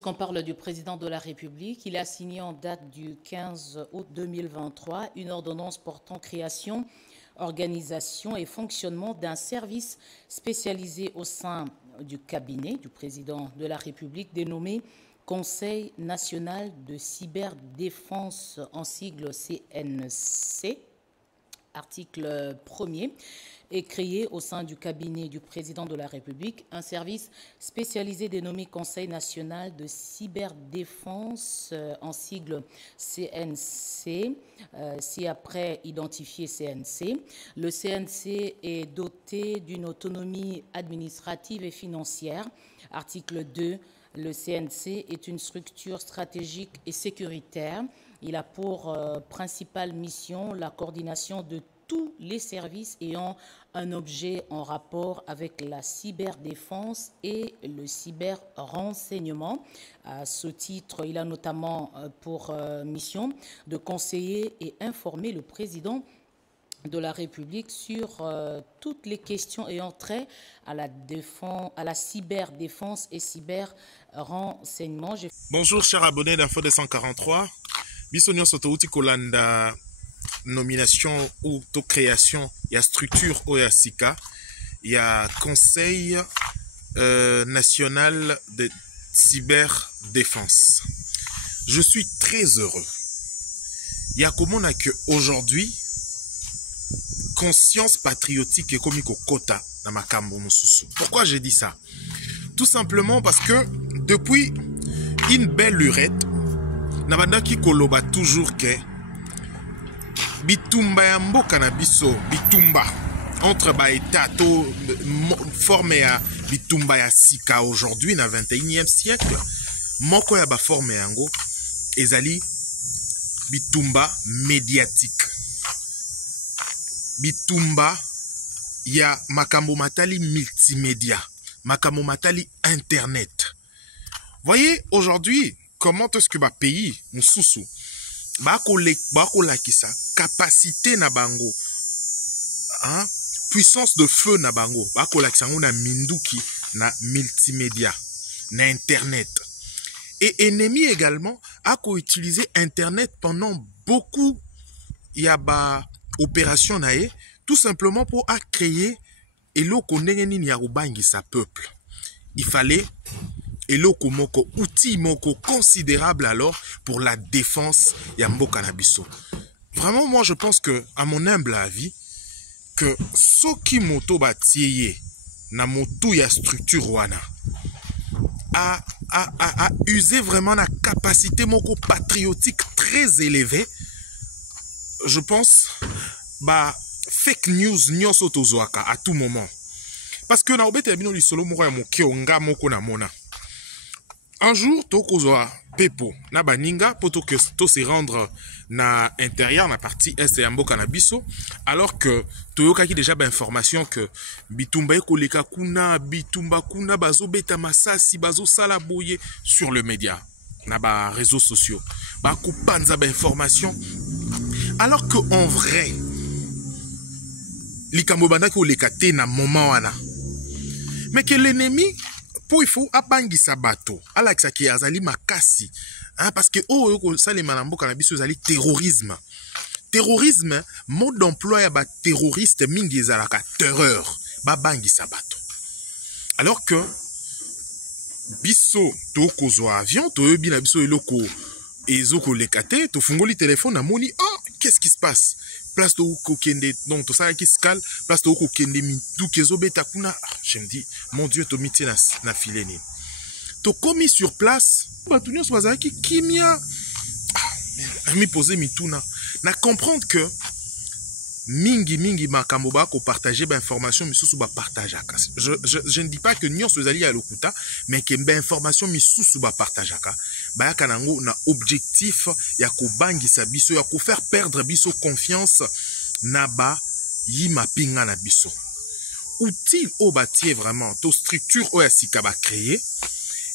Qu'on parle du président de la République, il a signé en date du 15 août 2023 une ordonnance portant création, organisation et fonctionnement d'un service spécialisé au sein du cabinet du président de la République dénommé Conseil national de cyberdéfense en sigle CNC. Article 1er, est créé au sein du cabinet du président de la République un service spécialisé dénommé Conseil national de cyberdéfense en sigle CNC, ci-après identifié CNC. Le CNC est doté d'une autonomie administrative et financière. Article 2. Le CNC est une structure stratégique et sécuritaire. Il a pour principale mission la coordination de tous les services ayant un objet en rapport avec la cyberdéfense et le cyberrenseignement. À ce titre, il a notamment pour mission de conseiller et informer le président de la République sur toutes les questions ayant trait à la cyberdéfense et cyberrenseignement. Bonjour chers abonnés d'Info 243. Biso nyonso touti kolanda nomination ou to création ya structure ou ya sika ya Conseil national de cyberdéfense. Je suis très heureux. Ya komona que aujourd'hui conscience patriotique et komiko kota na makambo mususu. Pourquoi j'ai dit ça? Tout simplement parce que depuis une belle lurette nabandaki koloba toujours que bitumba ya mboka na biso bitumba entre ba état to forme ya bitumba ya sika aujourd'hui na 21e siècle moko ya ba forme yango ezali bitumba médiatique, bitumba ya makambo matali multimédia, makambo matali internet. Voyez aujourd'hui comment est-ce que ba pays mususu bako lakisa capacité na bango, hein, puissance de feu na bango bako lakisa na minduki na multimédia na internet. Et ennemi également ako utiliser internet pendant beaucoup ya ba opération nae tout simplement pour créer eloko ndenge nini ya kobangisa peuple. Il fallait eloko moko outil moko considérable alors pour la défense ya mboka na biso. Vraiment moi je pense que à mon humble avis que soki moto batieye na motu ya structure wana a usé vraiment la capacité moko patriotique très élevée, je pense ba fake news nyonso tozwaka à tout moment. Parce que na obete bino lisolo moko ya mokeo nga moko na mona. Un jour, tokozwa pepo na baninga poto que to se rendre na intérieur na partie est ya mboka na biso, alors que toyokaki déjà ba information que bitumba ekoleka kuna bitumba kuna bazo beta masasi bazo sala boye sur le média na ba réseaux sociaux ba kupanza ba information, alors que en vrai likambo banda ko lekate na moment wana, mais que l'ennemi pour il faut abangisa bato alakisa ki azali makasi, hein, parce que ça les malambo cannabis azali terrorisme. Terrorisme, mode d'emploi ya ba terroriste mingi ezalaka terreur ba bangisa bato. Alors que biso to kozwa avion to yebi na biso eloko ezoko lekate to fungoli téléphone na moni, oh qu'est-ce qui se passe? Place de kokende, donc tout ça qui scale, place de kokende tout kezo beta kuna. Je me dis, mon Dieu, to miti na fileni. To commis sur place, batunyo soaza ki kimia. Mi poser mituna. Na comprendre que mingi makambo ba ko partager ba information misusu ba partageaka. Je ne dis pas que nyon sozali ya lokuta, mais que ba information misusu ba partageaka. Ba kanango na objectif ya ko bangisa biso ya ko faire perdre biso confiance na ba yima pinga na biso. Outil au bâtir vraiment to structure o ya sika ba créer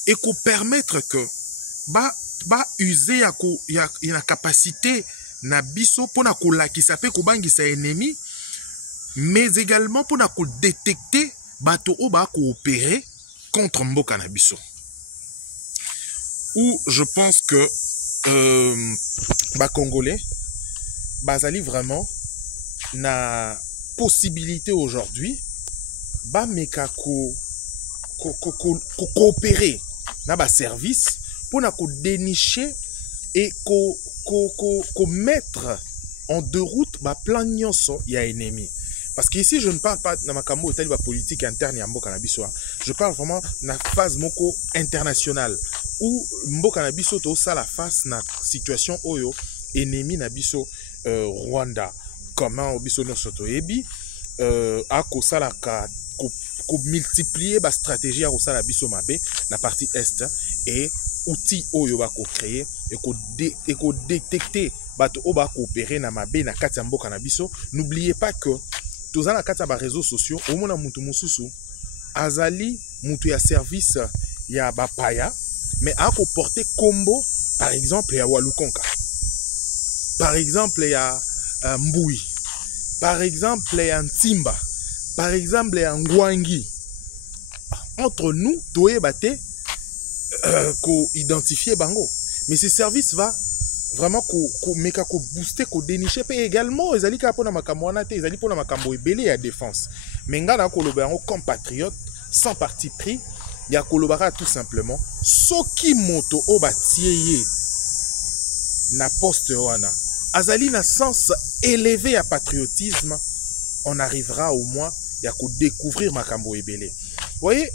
et ko permettre que ba user ya na capacité na biso pona ko lakisa pe ko bangisa ennemi, mais également pona ko détecter bato o ba ko opérer contre mboka na biso. où je pense que Congolais, bazali vraiment na possibilité aujourd'hui, meka coopérer na ba service pour na dénicher et mettre en deux routes plan nyonso ya ennemi. Parce qu'ici, je ne parle pas de ma politique interne ya mboka na biso. Je parle vraiment de la phase moko internationale où mboka na biso to ça la face na situation oyo ennemi na biso Rwanda. Comment biso no soto ebi a ko sala ka ko multiplier ba stratégie a ko sala biso mabe na partie est et outils oyo ba ko créer et ko détecter bato o ba coopérer na mabe na kati ya mboka na biso. N'oubliez pas que tous na kati ya ba réseaux sociaux au mona mutu mususu azali mutu ya service ya bapaya mais a ko porter combo par exemple ya Walukonka, par exemple ya Mbui, par exemple ya Ntimba, par exemple ya Ngwangi. Entre nous toye bate ko identifier bango, mais ce service va vraiment meka ko booster ko dénicher pe également ezali ka pona makambo wana te, ezali pona makambo ebele ya défense. Mais ngana ko loba ngo compatriote sans parti pris ya ko lobaka tout simplement soki moto o batieye na poste wana azali na sens élevé à patriotisme, on arrivera au moins à découvrir makambo ebele. Vous voyez,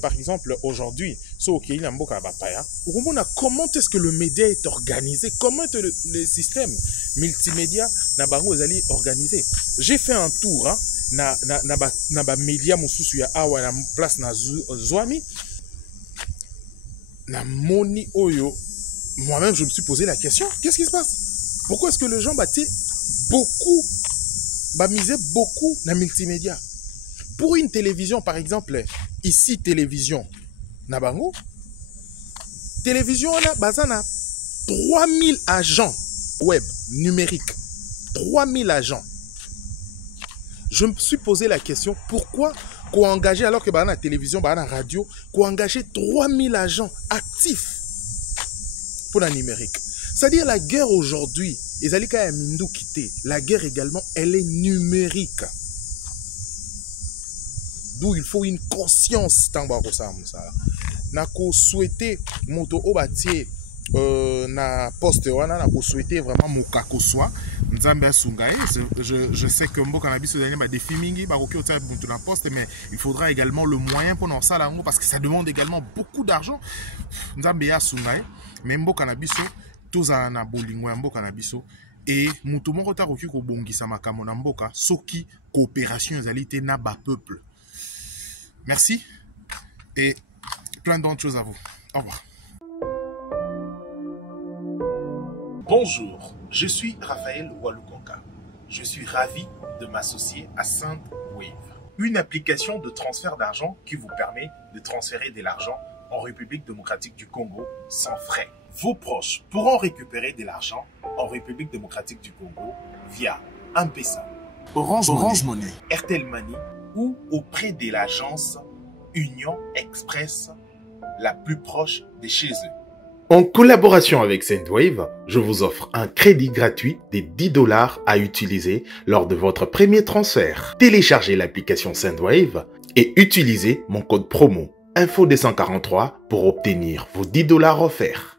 par exemple, aujourd'hui, comment est-ce que le média est organisé, comment est le système multimédia est organisé. J'ai fait un tour na média mususu ya awa na place na Zwami na moni oyo. Moi-même, je me suis posé la question, qu'est-ce qui se passe? Pourquoi est-ce que les gens misaient beaucoup dans le multimédia? Pour une télévision, par exemple, ici, télévision, Nabango, télévision, on a 3000 agents web numériques. 3000 agents. Je me suis posé la question, pourquoi qu'on engager, alors que la télévision, la radio, qu'on engager 3000 agents actifs pour la numérique? C'est-à-dire la guerre aujourd'hui, la guerre également, elle est numérique. D'où il faut une conscience. Nako souhaité moto obatier na poste wana nako souhaité vraiment mokako soit nzambe sungaye. Je sais que mboka na biso ba défi mingi ba koki ota buntu na poste, mais il faudra également le moyen pour non ça là parce que ça demande également beaucoup d'argent. Nzambe ya sungaye mais mboka na biso toza na bolingo ya mboka na biso et mutu moko ta koki ko bongisa makambo na mboka soki coopération ezalité na ba peuple. Merci et plein d'autres choses à vous. Au revoir. Bonjour, je suis Raphaël Walukonka. Je suis ravi de m'associer à Sendwave, une application de transfert d'argent qui vous permet de transférer de l'argent en République démocratique du Congo sans frais. Vos proches pourront récupérer de l'argent en République démocratique du Congo via M-Pesa, Orange Money, Airtel Money ou auprès de l'agence Union Express la plus proche de chez eux. En collaboration avec Sendwave, je vous offre un crédit gratuit de 10 $ à utiliser lors de votre premier transfert. Téléchargez l'application Sendwave et utilisez mon code promo Info243 pour obtenir vos 10 $ offerts.